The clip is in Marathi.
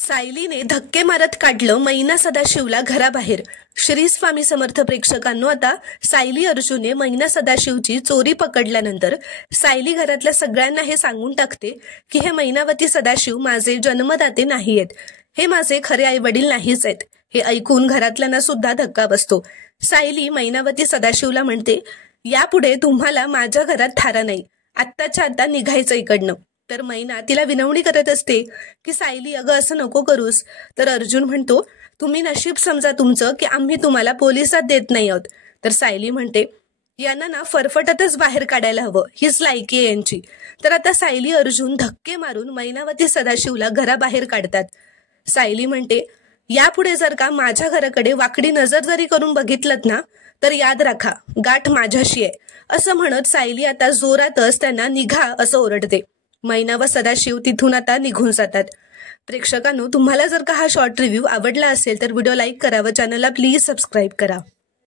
सायलीने धक्के मारत काढलं मैना सदाशिवला घराबाहेर। श्री स्वामी समर्थ प्रेक्षकांनो, आता सायली अर्जुनने मैना सदाशिवची चोरी पकडल्यानंतर सायली घरातल्या सगळ्यांना हे सांगून टाकते की हे मैनावती सदाशिव माझे जन्मदाते नाहीयेत, हे माझे खरे आई वडील नाहीच आहेत। हे ऐकून घरातल्यांना सुद्धा धक्का बसतो। सायली मैनावती सदाशिवला म्हणते, यापुढे तुम्हाला माझ्या घरात थारा नाही, आत्ताच्या आता निघायचं इकडनं। तर मैना तिला विनवणी करत असते की सायली अगं असं नको करूस। तर अर्जुन म्हणतो, तुम्ही नशीब समजा तुमचं की आम्ही तुम्हाला पोलिसात देत नाही आहोत। तर सायली म्हणते, यांना ना फरफटतच बाहेर काढायला हवं, हीच लायकी आहे यांची। तर आता सायली अर्जुन धक्के मारून मैनावती सदाशिवला घराबाहेर काढतात। सायली म्हणते, यापुढे जर का माझ्या घराकडे वाकडी नजर जरी करून बघितलत ना तर याद राखा, गाठ माझ्याशी आहे। असं म्हणत सायली आता जोरातच त्यांना निघा असं ओरडते। मैना व सदाशिव तिथून आता निघून जातात। प्रेक्षकांनो, तुम्हाला जर का हा शॉर्ट रिव्ह्यू आवडला असेल तर व्हिडिओ लाईक करा व चॅनलला प्लीज सबस्क्राईब करा।